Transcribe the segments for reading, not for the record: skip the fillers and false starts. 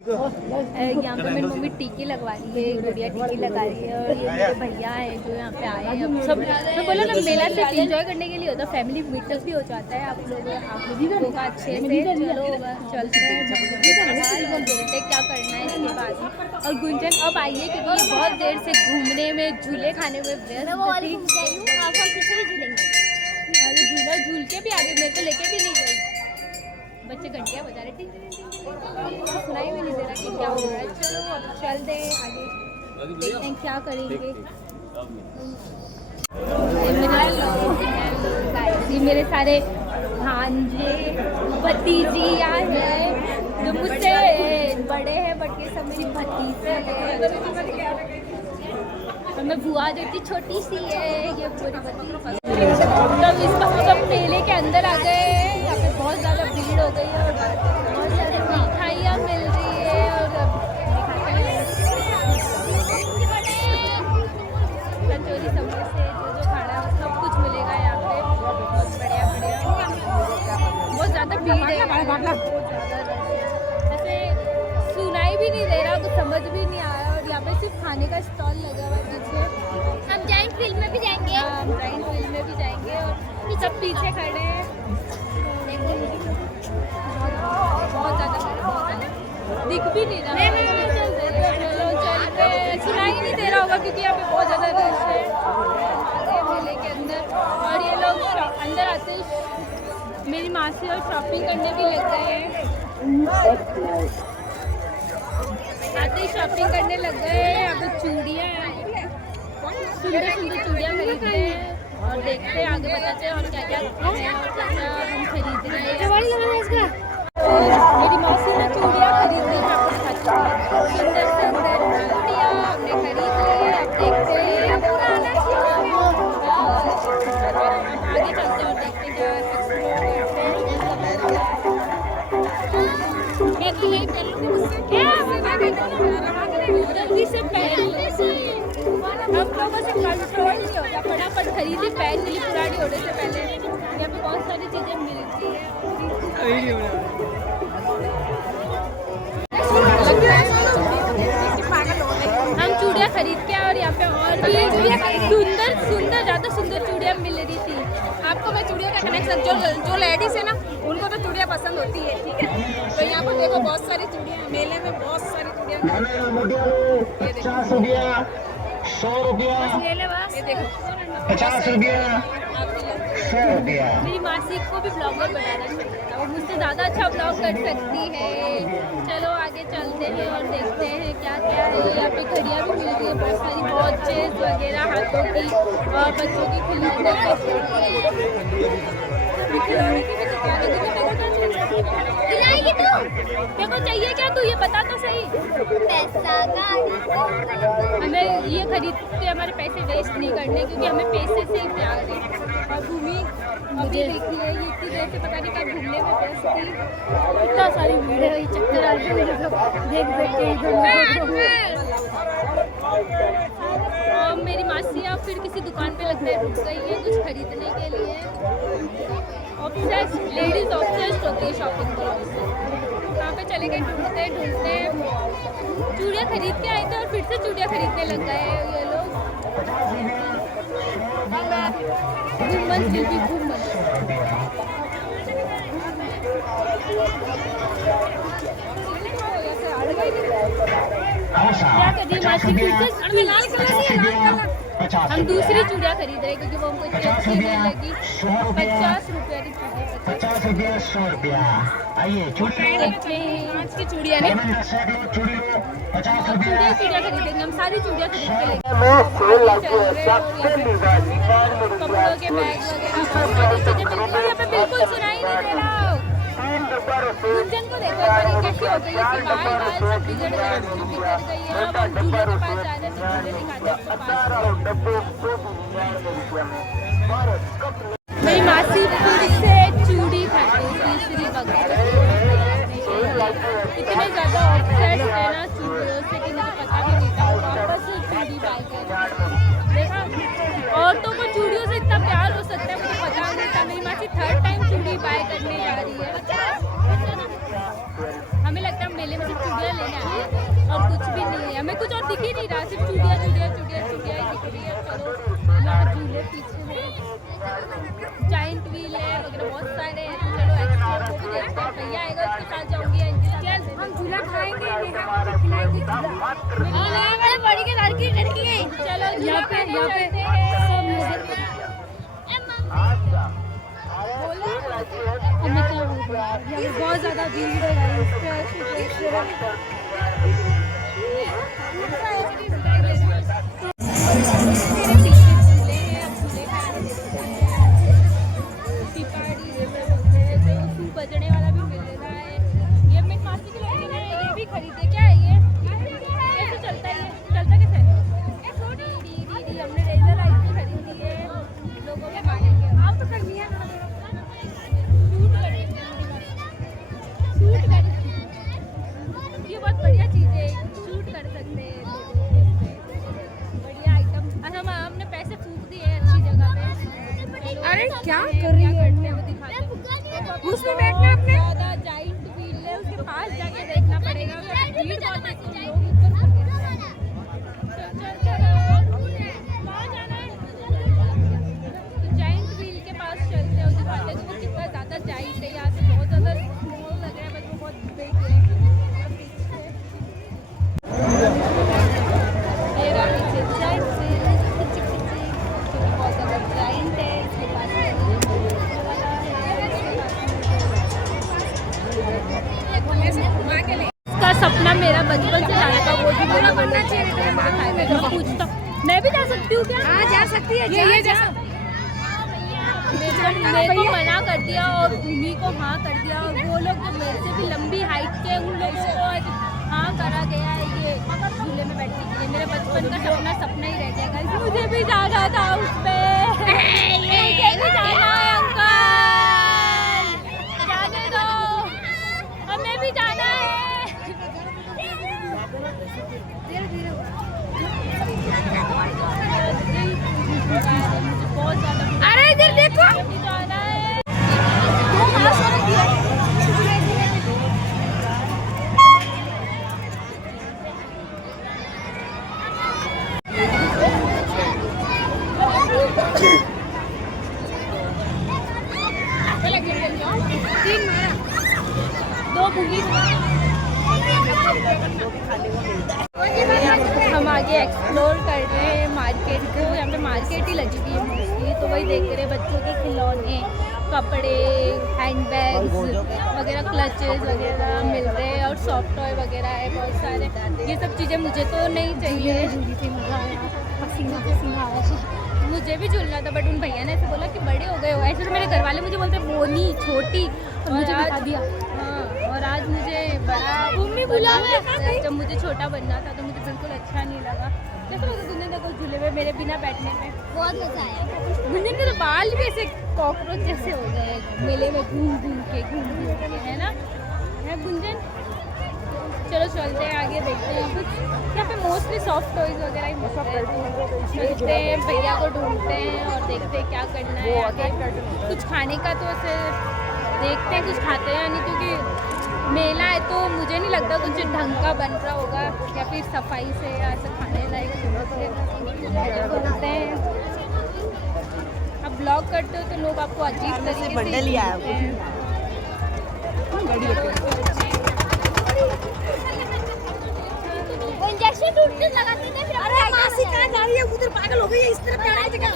यहाँ पे मेरी मम्मी टीकी लगवा रही है, गुड़िया टीकी लगा रही है और ये मेरे भैया है जो यहाँ पे आए हैं। अब सब मैं बोला ना, मेला सिर्फ एंजॉय करने के लिए होता है, फैमिली मीटअप भी हो जाता है। आप लोग का अच्छे से चलो चलते हैं, देखते हैं क्या करना है इसके बाद। और गुंजन अब आई है क्योंकि ये बहुत देर से घूमने में, झूले खाने में व्यस्त थी। ये झूला झूल के भी आगे, मेरे को लेके भी नहीं गई। बच्चे घंटियाँ बजा रहे, सुनाई भी नहीं दे रहा कि क्या हो रहा है। चलो अब चलते हैं आगे, देखते हैं क्या करेंगे। ये मेरे सारे भांजे भतीजियाँ हैं जो मुझसे बड़े हैं, बट ये सब मेरी भतीजे हैं। और मैं बुआ जो इतनी छोटी सी है, ये पूरी भतीजी। तब इस वक्त सब मेले के अंदर आ गए। यहाँ पे बहुत ज़्यादा भीड़ हो गई है और बहुत सारी मिठाइयाँ मिल रही है। और कचौरी समोसे जो खाना है सब कुछ मिलेगा यहाँ पे, बहुत बढ़िया बढ़िया। बहुत ज़्यादा भीड़ है, ऐसे सुनाई भी नहीं दे रहा, कुछ समझ भी नहीं आ रहा। और यहाँ पे सिर्फ खाने का स्टॉल लगा हुआ है पीछे। हम जाइंट फील्ड में भी जाएंगे, हम जाइंट फील्ड में भी जाएंगे और सब पीछे खड़े हैं। बहुत ज़्यादा दिख भी नहीं रहा, चलो चलते हैं। सुनाई नहीं दे रहा होगा क्योंकि यहाँ पे बहुत ज़्यादा रश है आगे मेले के अंदर। और ये लोग अंदर आते मेरी मासी और शॉपिंग करने भी लग गए हैं, आते ही शॉपिंग करने लग गए हैं। यहाँ पे चूड़ियाँ हैं, सुंदर सुंदर चूड़ियाँ खरीदते हैं और देखते हैं आगे, बताते हैं और क्या क्या है और क्या क्या हम खरीद रहे हैं। मेरी मौसी ने चूड़ियाँ खरीदी हैं, आपको सुंदर सुंदर चूड़ियाँ हमने खरीद ली है। अब देखते हैं, अब आगे चलते हैं और देखते हैं जल्दी से पहन। हम लोगों से कंट्रोल नहीं होता, फटाफट खरीदी पहन ली पुरानी होने से पहले। यहाँ पे बहुत सारी चीज़ें मिलती हैं। हम चूड़ियाँ खरीद के और यहाँ पे और भी सुंदर सुंदर ज़्यादा सुंदर चूड़ियाँ मिल रही थी। आपको मैं चूड़ियों का कनेक्शन, जो लेडीज है ना उनको तो चूड़ियाँ पसंद होती है, ठीक है। तो यहाँ पर देखो बहुत सारी चूड़ियाँ, मेले में बहुत सारी चूड़ियाँ। 50 रुपया, 100 रुपया, ये देखो 50 रुपया, 100 रुपया। मेरी मासी को भी ब्लॉगर बनाना चाहिए, वो मुझसे ज़्यादा अच्छा ब्लॉग कर सकती है। चलो आगे चलते हैं और देखते हैं क्या क्या है। यहाँ पे घड़ियाँ भी मिल रही है, बहुत सारी वॉचेस वगैरह हाथों की और बच्चों की खिलौने की भी दुकान है। दिलाएगी तू? देखो चाहिए क्या, तू ये बता तो सही। पैसा हमें ये खरीद के हमारे पैसे वेस्ट नहीं करने, क्योंकि हमें पैसे से ही प्यार है। और भूमि अभी देखी है, ये इतनी देर से पता नहीं कब घूमने में व्यस्त थी। इतना सारी भीड़ है, चक्कर आ रही है देख देख के। और मेरी मासी अब फिर किसी दुकान पे लगता है रुक गई है कुछ खरीदने के लिए। ऑब्सेस्ड, लेडीज ऑब्सेस्ड होती है शॉपिंग के। कहाँ पे चले गए, ढूंढते चूड़ियाँ खरीद के आए थे और फिर से चूड़ियाँ खरीदने लग गए ये लोग। घूमन दिल भी घूमन। क्या करिए मासी, हम दूसरी चूड़ियाँ खरीद रहे क्योंकि वो हमको इतनी अच्छी नहीं लगी। 50 रुपया की चूड़ियाँ, 50 रुपया, 100 रुपया। आइए चूड़ियाँ की चूड़ियाँ नहीं, 50 चूड़ियाँ खरीदेंगे हम, सारी चूड़ियाँ खरीद के लेंगे। कपड़ों के बैग वगैरह चीज़ें मिलती है यहाँ पे, बिल्कुल सुनाई नहीं दे रहा। गुंजन को देखो एक बार कैसी हो गई है, बाल सब बिगड़ गई है। अब हम झूले के पास जा रहे हैं, झूले दिखाते हैं। मेरी मासी फिर से चूड़ी खाती तीसरी वगैरह। इतने ज़्यादा ऑब्सेस्ड है ना चूड़ियों से कि मुझे पता भी नहीं था, वापस से चूड़ी बाय कर देखा। औरतों को चूड़ियों से इतना प्यार हो सकता है मुझे पता नहीं था। मेरी मासी 3rd टाइम चूड़ी बाय करने जा रही है। हमें लगता है मेले में से चूड़ियाँ लेने दिख ही नहीं रहा, सिर्फ चूड़िया चूड़िया चूड़िया चूड़िया ही दिख रही है। चलो यहाँ झूले पीछे में जाइंट व्हील है वगैरह बहुत सारे हैं, तो चलो एक्सप्लोर को भी देखते हैं। भैया आएगा उसके साथ जाऊंगी या इनके साथ। हम झूला खाएंगे, खिलाएंगे बड़ी के लड़की लड़की गई। चलो यहाँ पे बहुत ज्यादा भीड़ है बजने वाला भी मिल रहा है। ये मेरी मासी की लड़की ने ये भी खरीदे। क्या है ये? कैसे चलता है ये? चलता कैसे? हमने रेजर लाइट भी खरीदी है लोगों के खाने के। आप तो कर लिया शूट कर, ये बहुत बढ़िया चीज़ है, शूट कर सकते हैं बढ़िया आइटम। हमने पैसे फूक दिए हैं अच्छी जगह पे। अरे क्या कर रही है? उसमें बैठना अपने ज़्यादा जाइंट व्हील है, उसके पास जाके देखना पड़ेगा। भीड़ बहुत है तो लोग ऊपर कहाँ जाना है? तो जाइंट व्हील के पास चलते हैं, दिखाते हैं वो कितना ज़्यादा जाइंट है। यहाँ से बहुत ज़्यादा स्मॉल लग रहा है बट वो बहुत बिग है। मेरा पीछे जाइंट व्हील बहुत ज़्यादा जाइंट है, इसके पास इसका सपना मेरा बचपन से जाने का, वो भी मेरा बनना चाहिए। पूछता मैं भी जा सकती हूँ क्या? हाँ जा सकती है, ये जा मेरे को मना कर दिया और भूमि को हाँ कर दिया, और वो लोग जो मेरे से भी लंबी हाइट के उन लोगों को हाँ करा गया है ये झूले में बैठने के लिए। मेरे बचपन का सपना ही रह जाएगा। मुझे भी जाना था उस पे, मुझे भी जाना है अंकल, जाने दो, हमें भी जाना है। बहुत ज़्यादा। अरे इधर देखो, जाना है। हम आगे एक्सप्लोर कर रहे हैं मार्केट को। यहाँ पे मार्केट ही लगी हुई है मोस्टली, तो वही देख रहे हैं बच्चों के खिलौने, कपड़े, हैंडबैग्स वगैरह, क्लचेस वगैरह मिल रहे हैं और सॉफ्ट टॉय वगैरह है बहुत सारे। ये सब चीज़ें मुझे तो नहीं चाहिए। मुझे भी झूलना था बट उन भैया ने ऐसे बोला कि बड़े हो गए हो। ऐसे तो मेरे घर वाले मुझे बोलते बोनी छोटी, और मुझे बता दिया। हाँ, और आज मुझे बड़ा मम्मी बुला, जब मुझे छोटा बनना था तो मुझे बिल्कुल अच्छा नहीं लगा। कैसे लगा गुंजन देखो झूले में मेरे बिना बैठने में? बहुत मजा आया। गुंजन के तो बाल भी ऐसे कॉकरोच जैसे हो गए मेले में घूम घूम के, है ना? है गुंजन? चलो चलते हैं आगे, देखते हैं कुछ। यहाँ पे मोस्टली सॉफ्ट टॉयज वगैरह ही चलते हैं, भैया को ढूंढते हैं और देखते हैं क्या करना है आगे। कुछ खाने का तो ऐसे देखते हैं, कुछ खाते हैं नहीं, क्योंकि मेला है तो मुझे नहीं लगता कुछ ढंग का बन रहा होगा या फिर सफाई से या ऐसे खाने लायक बोलते हैं। अब ब्लॉग करते हो तो लोग आपको अजीब तरीके से बंडल ही आया इंजेक्शन लगाते थे। अरे मासी कहाँ जा रही है? उधर पागल हो गई है, इस तरफ क्या है जगह?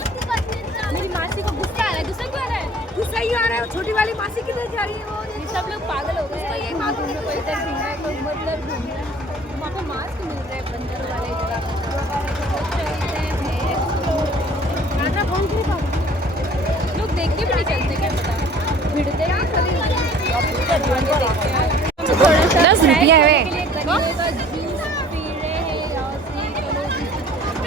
मेरी मासी को गुस्सा आ रहा है। गुस्सा क्यों आ रहा है? गुस्सा ही आ रहा है। छोटी वाली मासी किधर जा रही है? वो सब लोग पागल हो गए हैं। ये मालूम है कोई इधर घूम रहा है, कोई मतलब घूम रहा है। वहाँ पे मास्क मिल रहे हैं बंदर वाले जगह। लोग देख के भी नहीं चलते, क्या पता भिड़ते हैं। 10 रुपया है।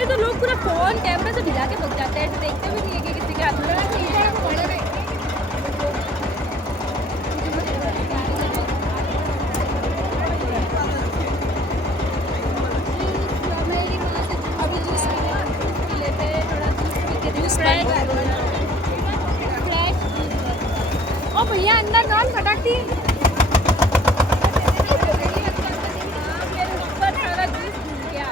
तो लोग पूरा फोन कैमरा से भिजा के भाग जाते हैं, देखते भी नहीं है कि किसी के हाथ में। अभी जूस पी लेते हैं, थोड़ा जूस पी के ओ भैया अंदर नॉन फटाकती ऊपर सारा जूस घूम गया।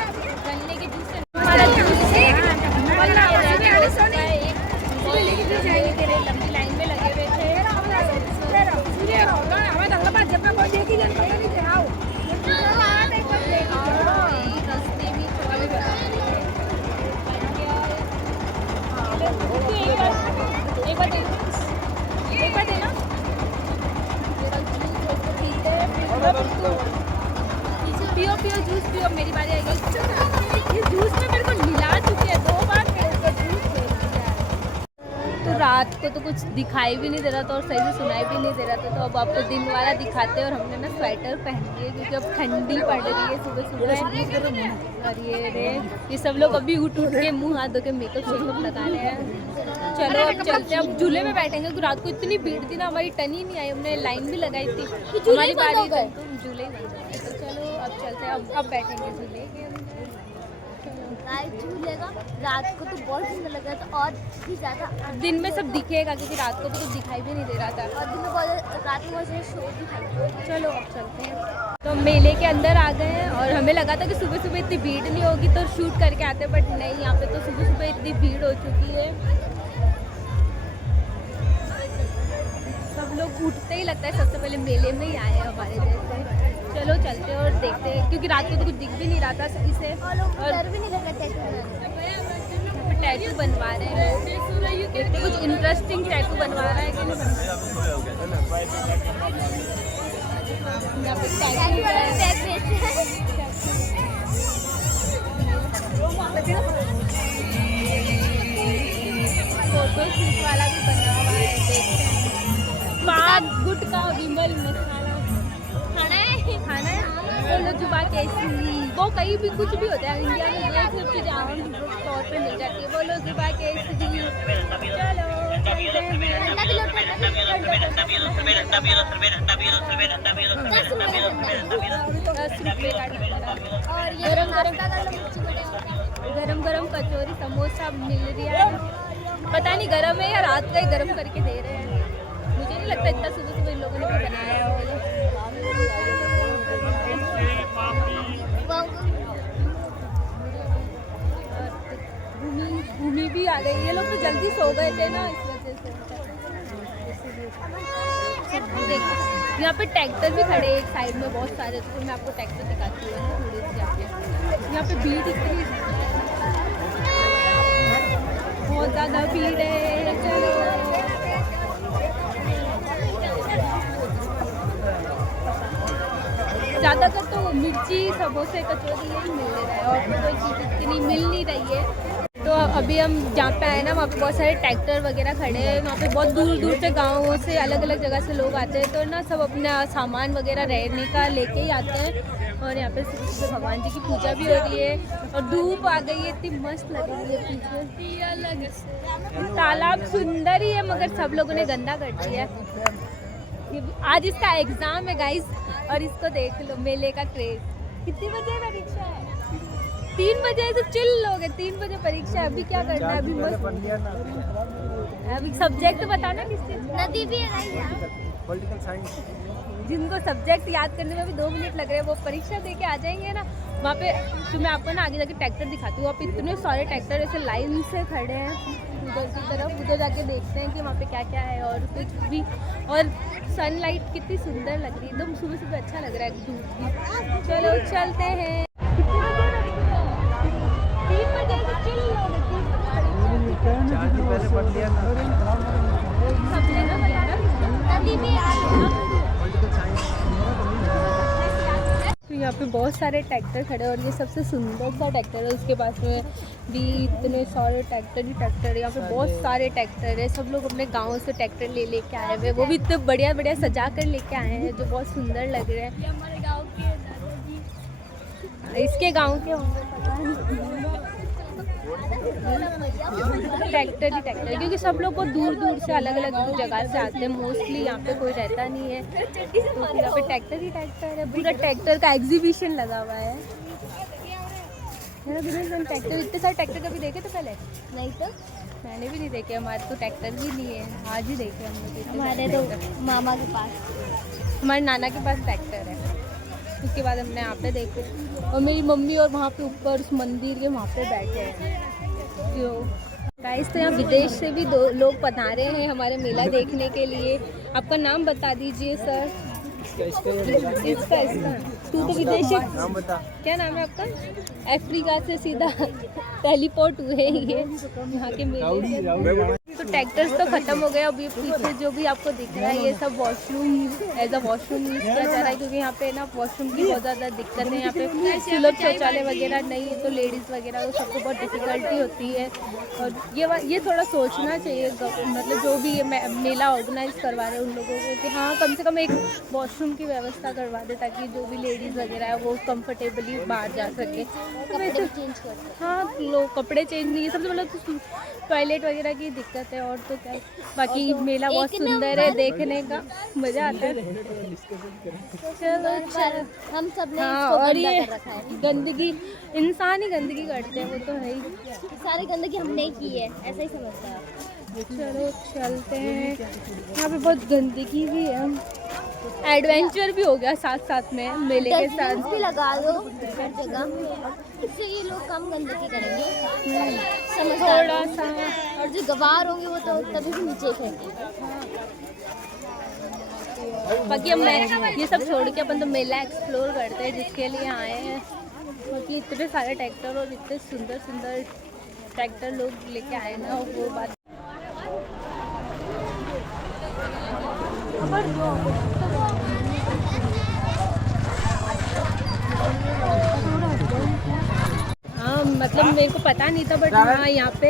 जब मैं कोई देखी जाती है नहीं आओ रास्ते में थोड़ा एक बार देना पियो पियो जूस पियो, मेरी बारी आएगी। ये जूस में मेरे को मिला चुकी है 2 बार, मेरे को जूस दे दिया है। तो रात को तो कुछ दिखाई भी नहीं दे रहा था और सही से सुनाई भी नहीं दे रहा था, तो अब आपको दिन वाला दिखाते हैं। और हमने ना स्वेटर पहन ली है क्योंकि अब ठंडी पड़ रही है सुबह सुबह। और ये सब लोग अभी उठ के मुँह हाथ धो के मेकअप शेकअप लगा रहे हैं। चलो अब चलते हैं, अब झूले में बैठेंगे क्योंकि रात को इतनी भीड़ थी ना, हमारी टन ही नहीं आई, हमने लाइन भी लगाई थी, हमारी बारी झूले ही बंद हो गए। तो चलो अब चलते हैं, अब बैठेंगे झूले के अंदर। झूलेगा रात को तो बहुत सुंदर लग रहा था और भी ज़्यादा। दिन में सब दिखेगा क्योंकि रात को तो कुछ दिखाई भी नहीं दे रहा था, और दिन में रात में मुझे शो दिखाई। चलो अब चलते हैं। तो मेले के अंदर आ गए हैं और हमें लगा था कि सुबह सुबह इतनी भीड़ नहीं होगी तो शूट करके आते, बट नहीं, यहाँ पे तो सुबह सुबह इतनी भीड़ हो चुकी है। सब लोग उठते ही लगता है सबसे पहले मेले में ही आए हैं हमारे जैसे। चलो चलते हैं और देखते हैं क्योंकि रात को तो कुछ दिख भी नहीं रहा था सही से, और डर भी नहीं लग रहा टैटू बनवा रहे हैं। देखते कुछ इंटरेस्टिंग टैटू बनवा रहा है कि नहीं बनवा। यहाँ पे टैटू फोटो शूट वाला भी बना हुआ है, देखते हैं। पान गुटका विमल मसाला खाना है। बोलो जुबा केसरी, वो कहीं भी कुछ भी होता है इंडिया में, ये सब चीज़ें आम तौर पे मिल जाती है। बोलो जुबा केसरी। चलो 10 रुपये का और ये गरम कचौरी समोसा मिल रही है। पता नहीं गरम है या रात का ही गरम करके दे रहे हैं, मुझे नहीं लगता इतना सुबह सुबह इन लोगों ने भी बनाया होगा। भूमि भी आ गई, ये लोग तो जल्दी सो गए थे ना इस वजह से। देखिए यहाँ पे ट्रैक्टर भी खड़े हैं एक साइड में बहुत सारे, तो मैं आपको ट्रैक्टर दिखाती हूँ थोड़ी सी जाके। यहाँ पे भीड़ इतनी बहुत ज़्यादा भीड़ है। चलो ज़्यादातर तो मिर्ची समोसे कचौरी यही मिल रहा है और तो कोई चीज़ इतनी मिल नहीं रही है। तो अभी हम जहाँ पे आए ना वहाँ पे बहुत सारे ट्रैक्टर वगैरह खड़े हैं। वहाँ पे बहुत दूर दूर से गाँवों से अलग अलग जगह से लोग आते हैं, तो ना सब अपना सामान वगैरह रहने का लेके ही आते हैं। और यहाँ पे भगवान जी की पूजा भी हो रही है और धूप आ गई है, इतनी मस्त लग रही है पीछे। अलग तालाब सुंदर ही है मगर सब लोगों ने गंदा कर दिया है। आज इसका एग्ज़ाम है गाइस और इसको देख लो, मेले का क्रेज। कितनी बजे परीक्षा है? 3 बजे तो चिल लोगे, 3 बजे परीक्षा है। अभी क्या करना है? अभी मस्त अभी सब्जेक्ट बताना किस चीज़? नदी भी है पॉलिटिकल साइंस। जिनको सब्जेक्ट याद करने में भी 2 मिनट लग रहे हैं वो परीक्षा दे के आ जाएंगे ना वहाँ पे। तो मैं आपको ना आगे जाके ट्रैक्टर दिखाती हूँ। वहाँ पे इतने सारे ट्रैक्टर ऐसे लाइन से खड़े हैं उधर की तरफ, उधर जाके देखते हैं कि वहाँ पे क्या क्या है और कुछ भी। और सनलाइट कितनी सुंदर लग रही है, एकदम सुबह सुबह अच्छा लग रहा है धूप भी। चलो चलते हैं। 3 बजे तो चिल तो यहाँ पे बहुत सारे ट्रैक्टर खड़े हैं और ये सबसे सुंदर सा ट्रैक्टर है। उसके पास में भी इतने सारे ट्रैक्टर ही ट्रैक्टर है। यहाँ पे बहुत सारे ट्रैक्टर है। सब लोग अपने गाँव से ट्रैक्टर ले लेके आए हुए, वो भी इतने बढ़िया बढ़िया सजा कर लेके आए हैं जो बहुत सुंदर लग रहे हैं। हमारे गाँव के इसके गांव के होंगे पता नहीं। ट्रैक्टर ही ट्रैक्टर, क्योंकि सब लोग को दूर दूर से अलग अलग जगह से आते हैं, मोस्टली यहाँ पे कोई रहता नहीं है, तो यहाँ पे ट्रैक्टर ही ट्रैक्टर है। पूरा ट्रैक्टर का एग्जीबिशन लगा हुआ है। ट्रैक्टर, इतने सारे ट्रैक्टर कभी देखे थे पहले? नहीं तो मैंने भी नहीं देखे, हमारे तो ट्रैक्टर भी नहीं है, आज ही देखे हम लोग। हमारे तो मामा के पास, हमारे नाना के पास ट्रैक्टर है, उसके बाद हमने यहाँ पे देखे। और मेरी मम्मी और वहाँ पे ऊपर उस मंदिर के वहाँ पे बैठे हैं जो गाइस। तो यहाँ विदेश से भी 2 लोग पधारे हैं हमारे मेला देखने के लिए। आपका नाम बता दीजिए सर। इसका तू तो विदेशी, क्या नाम है आपका? अफ्रीका से सीधा टेलीपोर्ट हुए ये यहाँ के मेले। तो ट्रैक्टर्स तो खत्म हो गए, अभी पीछे जो भी आपको दिख रहा है ये सब washroom as a washroom use किया जा रहा है, क्योंकि यहाँ पे ना वॉशरूम की बहुत ज़्यादा दिक्कत है। यहाँ पे सुलभ शौचालय वगैरह नहीं है, तो लेडीज़ वगैरह को सबको बहुत डिफ़िकल्टी होती है। और ये थोड़ा सोचना चाहिए मतलब जो भी ये मेला ऑर्गेनाइज करवा रहे हैं उन लोगों को, कि हाँ कम से कम एक वॉशरूम की व्यवस्था करवा दे, ताकि जो भी लेडीज़ वगैरह है वो कंफर्टेबली बाहर जा सके। तो वैसे हाँ लोग कपड़े चेंज नहीं, सबसे मतलब टॉयलेट वगैरह की दिक्कत है, और तो क्या। बाकी मेला बहुत सुंदर है, देखने का मज़ा आता है। चलो हम सब ने हाँ, इसको और गंदा ये कर रखा है। गंदगी इंसान ही गंदगी करते हैं, वो तो है ही। सारी गंदगी हमने ही की है, ऐसा ही समझता है। चलो चलते हैं, यहाँ पे बहुत गंदगी भी है, एडवेंचर भी हो गया साथ साथ में मेले के डस्टबिन साथ। भी लगा दो हर जगह, इससे ये लोग कम गंदगी करेंगे, समझदार थोड़ा लोग। सा और जो गवार होंगे वो तो तभी भी नीचे फेंकेंगे। बाकी अब मैं ये सब छोड़ के अपन तो मेला एक्सप्लोर करते हैं, जिसके लिए आए हैं। क्योंकि इतने सारे ट्रैक्टर और इतने सुंदर सुंदर ट्रैक्टर लोग लेके आए ना, वो बात। हाँ मतलब मेरे को पता नहीं था, बट हाँ यहाँ पे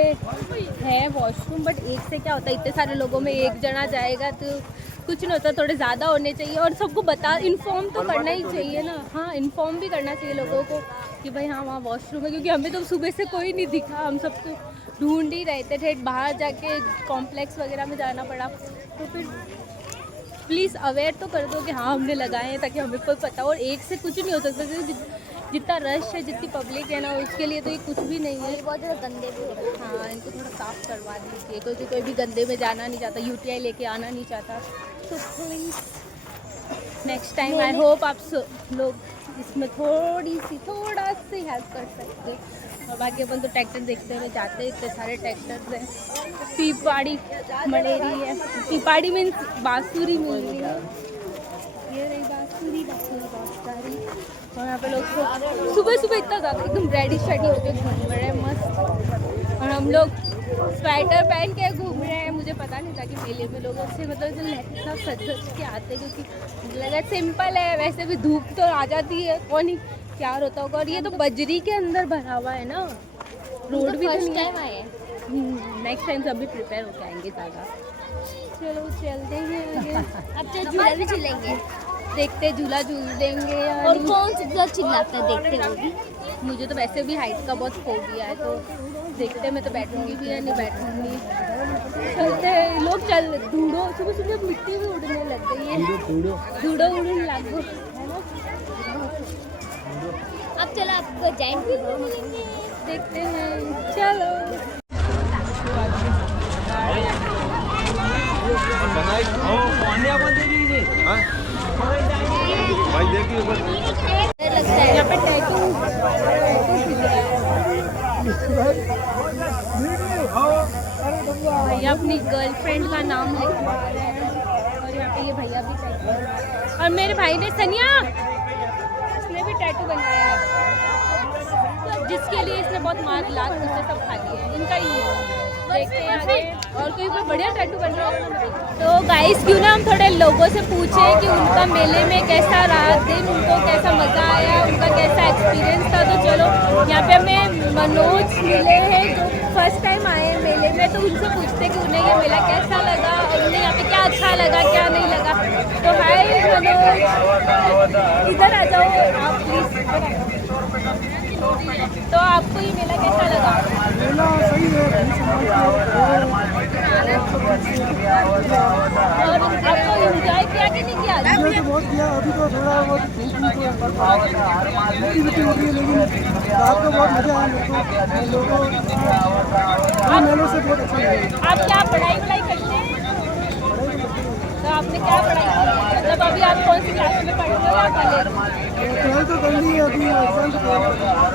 है वॉशरूम। बट एक से क्या होता है, इतने सारे लोगों में एक जना जाएगा तो कुछ नहीं होता, थोड़े ज़्यादा होने चाहिए। और सबको इन्फॉर्म तो करना ही चाहिए ना। हाँ इन्फॉर्म भी करना चाहिए लोगों को कि भाई हाँ वहाँ वॉशरूम है, क्योंकि हमें तो सुबह से कोई नहीं दिखा, हम सब तो ढूंढ ही रहते थे, बाहर जाके कॉम्प्लेक्स वगैरह में जाना पड़ा। तो फिर प्लीज़ अवेयर तो कर दो कि हाँ हमने लगाए हैं, ताकि हमें कोई पता हो। और एक से कुछ नहीं हो सकता, जितना रश है, जितनी पब्लिक है ना, उसके लिए तो ये कुछ भी नहीं है। बहुत ज़्यादा गंदे भी हो रहे हैं। हाँ इनको थोड़ा साफ करवा दीजिए, क्योंकि कोई भी गंदे में जाना नहीं चाहता, यूटीआई लेके आना नहीं चाहता। तो please next time I hope आप लोग इसमें थोड़ा सी हेल्प कर सकते हैं। और बाकी अपन तो ट्रैक्टर देखते हुए जाते हैं, इतने सारे ट्रैक्टर्स हैं। पीपाड़ी मलेरी है, पीपाड़ी मीन्स बांसुरी मिल रही है, ये रही बांसुरी बहुत सारी। और यहाँ पे लोग सुबह सुबह इतना ज़्यादा एकदम रेडी शेडी होके घूम रहे हैं मस्त। और हम लोग स्वेटर पहन के घूम रहे हैं। मुझे पता नहीं था कि मेले में लोग ऐसे मतलब इतना सज के आते हैं, क्योंकि मुझे लगा सिंपल है, वैसे भी धूप तो आ जाती है, कौन ही क्या होता होगा। और ये तो बजरी के अंदर भरा हुआ है ना, रोड भी फर्स्ट तो टाइम आए हैं। नेक्स्ट टाइम सभी प्रिपेयर होके आएंगे ज़्यादा। चलो चलते हैं आगे। अब तो झूला भी चलेंगे, देखते झूला झूल देंगे यार। और कौन सा झूला चिल्लाता है देखते हुए। मुझे तो वैसे भी हाइट का बहुत फोबिया है, तो देखते मैं तो बैठूंगी भी या नहीं बैठूंगी। चलते हैं लोग, चल धूड़ो सुबह सुबह मिट्टी भी उड़ने लग गई है, धूड़ो उड़ने लग गई है ना। अब चलो आपको जाइंट भी मिलेंगे, देखते हैं चलो। लगता है यहाँ पे टैटू भैया अपनी गर्लफ्रेंड का नाम लिखवा रहे हैं। और यहाँ पे ये भैया भी टैटू, और मेरे भाई ने सनिया इसने भी टैटू बनवाया है, जिसके लिए इसने बहुत मार लात उससे सब खा लिया है। इनका ही देखते हैं आगे, और कोई बढ़िया टैटू बन रहा हो। तो गाइस क्यों ना हम थोड़े लोगों से पूछें कि उनका मेले में कैसा रहा दिन, उनको कैसा मज़ा आया, उनका कैसा एक्सपीरियंस था। तो चलो यहाँ पे हमें मनोज मिले हैं जो फर्स्ट टाइम आए हैं मेले में, तो उनसे पूछते कि उन्हें ये मेला कैसा लगा और उन्हें यहाँ पे क्या अच्छा लगा क्या नहीं लगा। तो हाय मनोज, इधर आ जाओ आप प्लीज़। तो आपको ये मेला कैसा लगा? मेला सही है, और आपको एंजॉय किया कि नहीं किया? तो बहुत किया। अभी तो थोड़ा बहुत मिट्टी होती है, लेकिन रात को बहुत मजा आया लोगों को। मेलों से बहुत अच्छा लगा। आप क्या पढ़ाई करते हैं? तो आपने क्या पढ़ाई की? मतलब अभी आप कौन सी क्लास में पढ़ते हो या कॉलेज? ट्वेल्थ तो कर ली है, अभी एग्जाम तो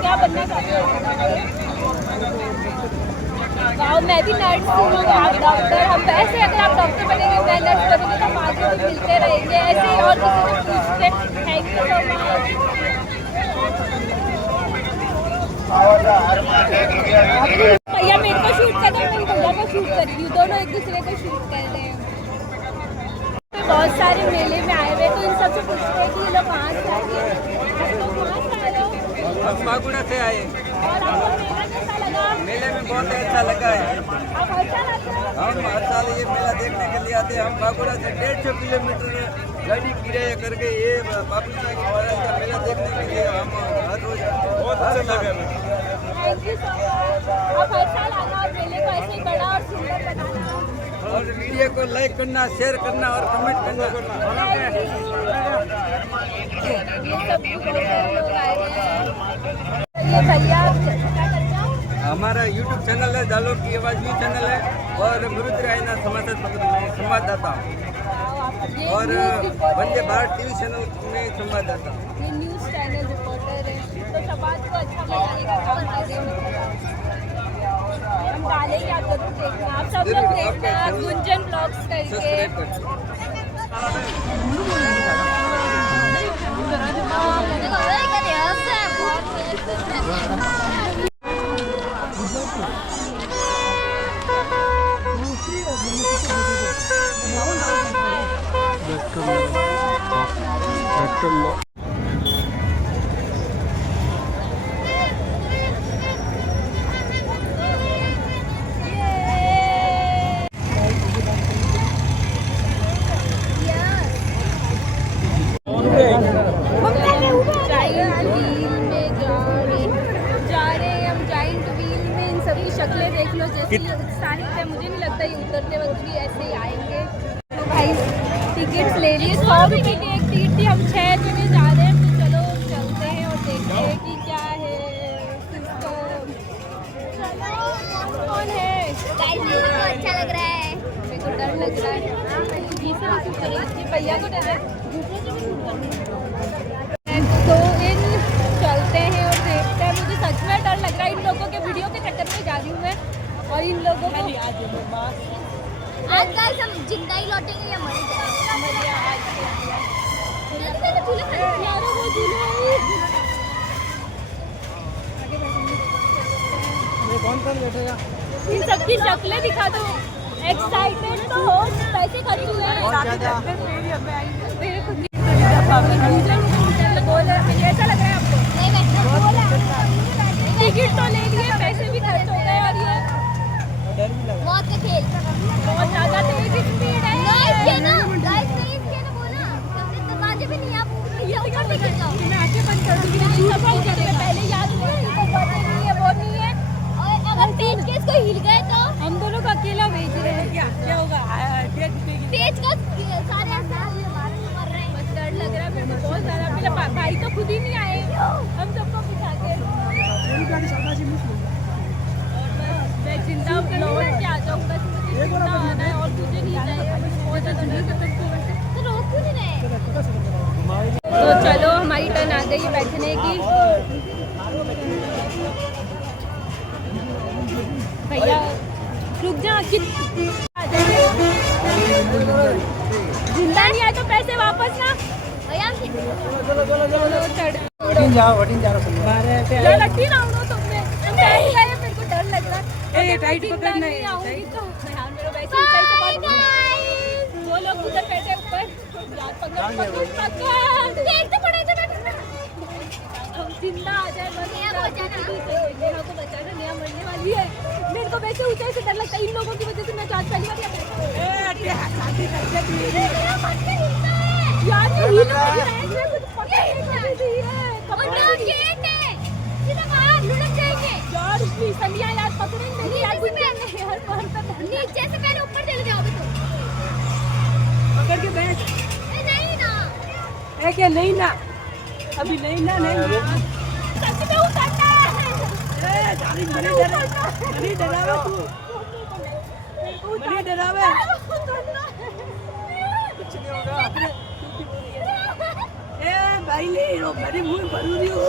क्या बनना चाहते हो? वाओ, मैं भी नर्स हूँ, आप डॉक्टर, हम ऐसे अगर आप डॉक्टर बनेंगे मैं नर्स बनूंगी तो हम आगे भी मिलते रहेंगे ऐसे ही। और किसी से पूछते। Thank you so much. भैया मेरे को शूट कर रहे हैं, मैं भैया को शूट कर रही हूँ, दोनों एक दूसरे को शूट कर रहे हैं। बहुत सारे मेले में आए हुए तो इन सबसे पूछते हैं कि ये लोग कहाँ से आए हो। हम बागुड़ा से आए। और आपको मेला कैसा लगा? मेले में बहुत अच्छा लगा है। आप हर साल आते हो? हम हर साल ये मेला देखने के लिए आते हैं। हम बागुड़ा से 150 किलोमीटर गाड़ी किराया करके ये बापू जी की महाराज का मेला देखने के लिए हम हर रोज बहुत अच्छा लगा। Thank you so much. आप हर साल आना और मेले को ऐसे ही बड़ा और सुंदर बनाना और वीडियो को लाइक करना, शेयर करना और कमेंट करना। ये सब बहुत सारे लोग आए हुए हैं। ये भैया क्या करते हो? हमारा YouTube चैनल है जालोर की आवाज़ न्यूज़ चैनल है और गुरुद्वारा आईना समाचार पत्र में संवाददाता हूँ ये और न्यूज़ रिपोर्टर वंदे है। भारत टीवी चैनल में संवाददाता हूँ। ये न्यूज़ चैनल रिपोर्टर है तो समाज को अच्छा बनाने का काम कर रहे हैं। हम डालेंगे, आप जरूर देखना, आप सब लोग देखना गुंजन ब्लॉग्स करके। सब्सक्राइब करना। शक्लें देख लो जैसे सारी थे, मुझे नहीं लगता ये उतरते वक्त भी ऐसे ही आएंगे। तो भाई टिकट्स ले लिए, 100 रुपये की एक टिकट थी, हम 6 जने जा रहे हैं तो चलो चलते हैं और देखते हैं कि क्या है किसको। कौन है? अच्छा लग रहा है। मेरे को डर लग रहा है, ये सब भैया को डर है। तो इन चलते हैं और देखते हैं, मुझे सच में डर लग रहा है इन लोगों के वीडियो के चक्कर में जा रही हूँ मैं और इन लोगों को आज गाइस हम जिंदा ही लौटेंगे या मर जाएंगे। कौन कौन बैठेगा? इन सबकी शक्लें दिखा दो, एक्साइटेड तो हो, पैसे खर्च हुए हैं। कैसा लग रहा है आपको? नहीं बैठना। टिकट तो ले लिए, पैसे भी खर्च हो गए और ये मौत का खेल। बहुत ज़्यादा तेज स्पीड है। गाइस ये ना बोला सबसे दरवाजे भी नहीं, आप ये ऊपर से गिर जाओ। मैं आंखें बंद कर दूंगी, सब कुछ करने पहले याद नहीं है, इनको बर्थडे नहीं है, वो नहीं है। और अगर पेज के इसको हिल गए तो हम दोनों को अकेला भेज रहे हैं। क्या होगा? पेज का सारे ऐसे मर रहे हैं। बस डर लग रहा है मेरे को बहुत ज़्यादा। मेरा भाई तो खुद ही नहीं आए, हम सबको बिठा के मैं जिंदा लौट के आ जाऊँ, बस मुझे जिंदा आना है और तुझे नहीं चाहिए। बहुत ज़्यादा नहीं कर सकती वैसे तो रोक क्यों नहीं रहे? तो चलो हमारी टर्न आ गई है बैठने की। भैया रुक जा, जिंदा नहीं आए तो पैसे वापस ना। भैया चलो चढ़ वटिन जा रहा यार लट्टी ना उड़ो तुमने, मेरे को डर लग रहा है। टाइट पकड़ना है आऊंगी तो यार मेरा वैसे ऊंचाई से बात। वो लोग उधर बैठे ऊपर यार, पकड़ देख तो पड़े थे हम जिंदा आ जाए बस। नेहा को बचाना, नेहा मरने वाली है। मेरे को वैसे ऊंचाई से डर लगता है, इन लोगों की वजह से मैं आज पहली बार यार ये हिल रहा है, कुछ पकड़ नहीं कर रही है। गेट है सीधा बाहर लुढ़क जाएंगे यार प्लीज संध्या यार पकड़ेंगे नहीं यार, कुछ यार बाहर तक नीचे से पहले ऊपर चले जाओगे तो पकड़ के बैठ। नहीं ना है क्या? नहीं ना, अभी नहीं ना, नहीं सच में उतरना है। नहीं डरावे तू, नहीं डरावे, कुछ नहीं होगा। ए भाई ले रो, मेरे मुंह में भरू रही हो।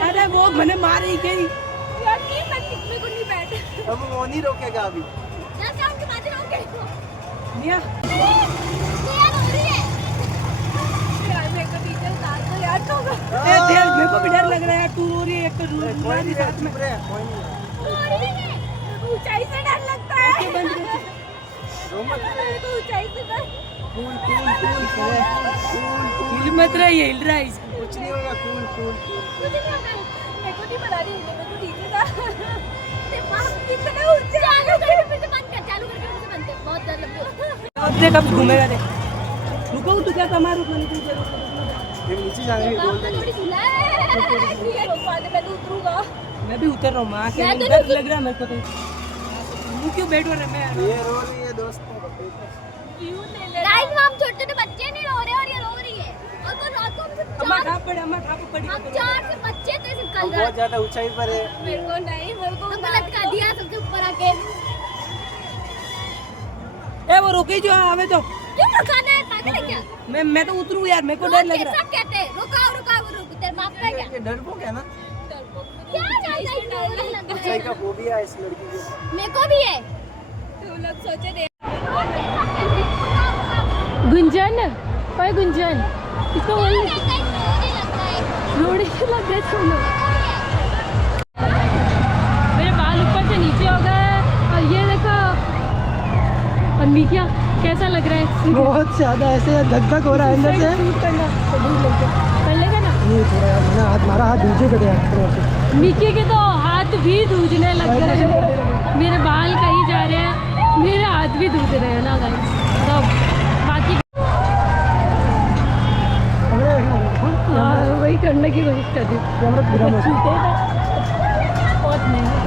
अरे वो मैंने मारी गई यार, मेरे को नहीं बैठ। अब वो नहीं रोकेगा अभी। निया यार तो मेरे को भी डर लग रहा है यार, तू रो रही है एक तो रूरी साथ में। ऊंचाई से डर लगता है। ऊंचाई से डर। हिल मत रहा है, हिल रहा है इसको। कुछ नहीं होगा, कूल कूल कूल। मेरे को नहीं बता रही, मेरे को नीचे था। बहुत डर लगता है। अब देख अब घूमेगा देख। रुको तू क्या कमा रुको नहीं तू ये नीचे जाने की बोल देंगे। मैं तो उतरूंगा। मैं भी उतर रहा हूँ माँ के डर लग रहा है मेरे को तो। मुँह क्यों बैठ रहे मैं? ये रो रही है दोस्त। गाइस हम छोटे छोटे बच्चे नहीं रो रहे और ये रो रही है। और वो रात को अम्मा ठाप पड़ी हम 4 से बच्चे थे सिर्फ कल बहुत ज्यादा ऊंचाई पर है। मेरे को नहीं, मेरे को हमको लटका दिया सबसे ऊपर आके। ए वो रुकी जो आवे तो क्यों रुकाना है, पागल है क्या? मैं तो उतरूँ यार, मेरे को डर लग रहा है। सब कहते हैं रुकाओ रुकाओ रुक, तेरे बाप का क्या? ये डरपोक है ना? क्या जानता है डर लग रहा ऊंचाई है? का फोबिया है इस लड़की को। मेरे को भी है। तू लोग सोचे दे गुंजन, ओए गुंजन, इसको बोल क्या कहता है, रोने लगता है। रोने के लग गए तुम लोग। मेरे बाल ऊपर से नीचे हो गए और ये देखो। और मिकिया कैसा लग रहा है? बहुत ज्यादा ऐसे धक धक हो रहा है अंदर से। शूट करना तो ढूंढ लेंगे, कर लेगा ना? ये थोड़ा यार मैंने हाथ मारा, हाथ दूसरे पे गया थोड़ा सा। मिकी के तो हाथ भी दूजने लग गए हैं। मेरे बाल कहीं जा रहे हैं, मेरे हाथ भी दूज रहे हैं ना गाइस। तो बाकी हाँ वही करने की कोशिश कर रही हूँ। कैमरा पूरा मस्त। बहुत महंगा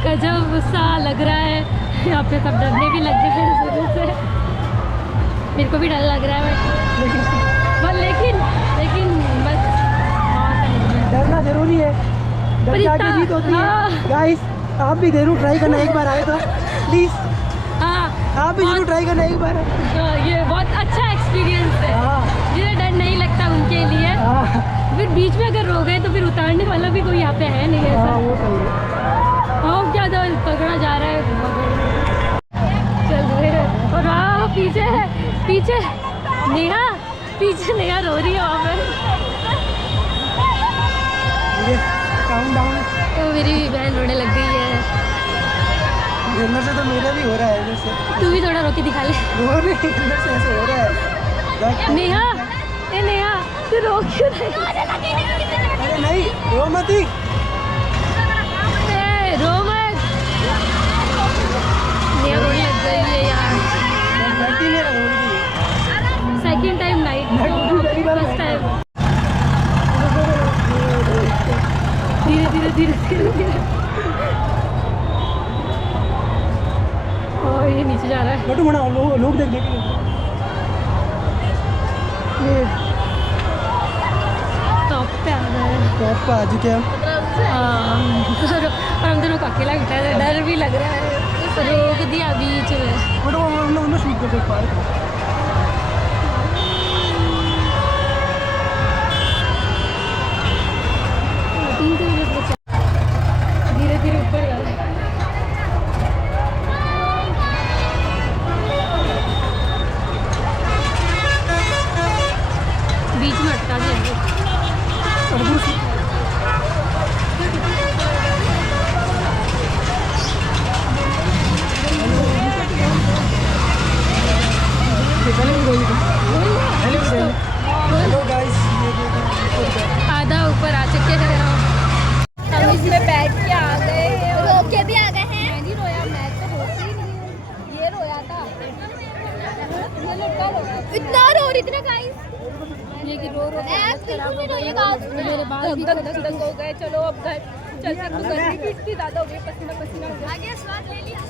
गजब सा लग रहा है। यहाँ पे सब डरने भी लग गए हैं शुरू से। मेरे को भी डर लग रहा है लेकिन बस डरना जरूरी है, डर के आगे जीत होती है। गाइस आप भी जरूर ट्राई करना, एक बार आए तो प्लीज हाँ आप भी जरूर ट्राई करना एक बार। ये बहुत अच्छा एक्सपीरियंस है। हाँ जिन्हें डर नहीं लगता उनके लिए। हाँ फिर बीच में अगर रो गए तो फिर उतारने वाला भी कोई यहाँ पे है नहीं ऐसा। वो सही है। हाँ क्या तो पकड़ा जा रहा है, चल रहे हैं। और हाँ पीछे नेहा रो रही है वहाँ पे। काउंट डाउन तो मेरी बहन रोने लग गई है। अंदर से तो मेरा भी हो रहा है, इधर से तू भी थोड़ा रो के दिखा ले। रो नहीं, अंदर से ऐसे हो रहा है। नेहा तू रो क्यों रही? अरे नहीं रो मत ही। रो मत। नेहा रोने लग गई है यार। लड़की ने रो रही है। Second time night, first time. धीरे और ये नीचे जा रहा है। फोटो बनाओ, लोग देख देखेंगे। टॉप पे आ रहा है। टॉप पे आ चुके हम। और हम दोनों को अकेला बिठा है, डर भी लग रहा है। रोक दिया बीच में। फोटो हम लोग शूट करते पार्क में। धीरे ऊपर जा रहा है। बीच में अटका दिया। हेलो गाइस, आधा ऊपर आ चुके हैं हम। इसमें बैठ के आ गए हैं और रो के भी आ गए हैं। मैं नहीं रोया, मैं तो रोती ही नहीं हूँ। ये रोया था, ये लड़का रोया। इतना रो रही थी ना गाइस। ये कि रो बिल्कुल नहीं रोइएगा। मेरे बाल भी धक धक हो गए। चलो अब घर चलते तो गर्मी भी इतनी ज़्यादा हो गई, पसीना पसीना हो गया। आगे स्वाद ले लिया।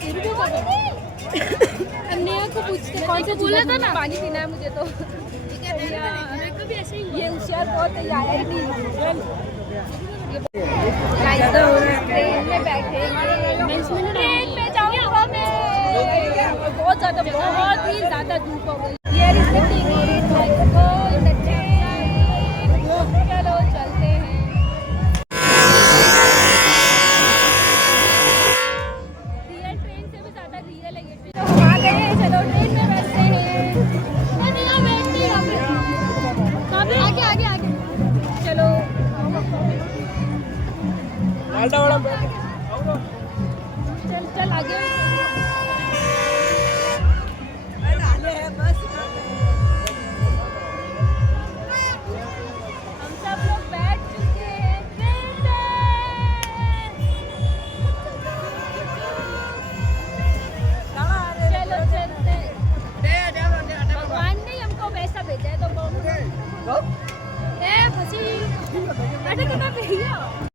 नेहा को पूछते कौन सा बोला था ना, पानी पीना है मुझे तो। मेरे को भी ऐसे ही ये होशियार बहुत है, ये आया ही नहीं। ट्रेन में बैठे, ट्रेन में जाऊंगा मैं। बहुत ज़्यादा, बहुत ही ज़्यादा धूप हो गई। Here is the ticket, let's go in the train। चलो चलते हैं। रियल ट्रेन से भी ज़्यादा रियल है ये ट्रेन। तो हम आ गए हैं, चलो ट्रेन में बैठते हैं। आगे आगे आगे। चलो चल चल आगे। हम सब लोग बैठ चुके हैं ट्रेन में। चलो चलते हैं। भगवान ने हमको वैसा भेजा है तो ए फंसी अरे भैया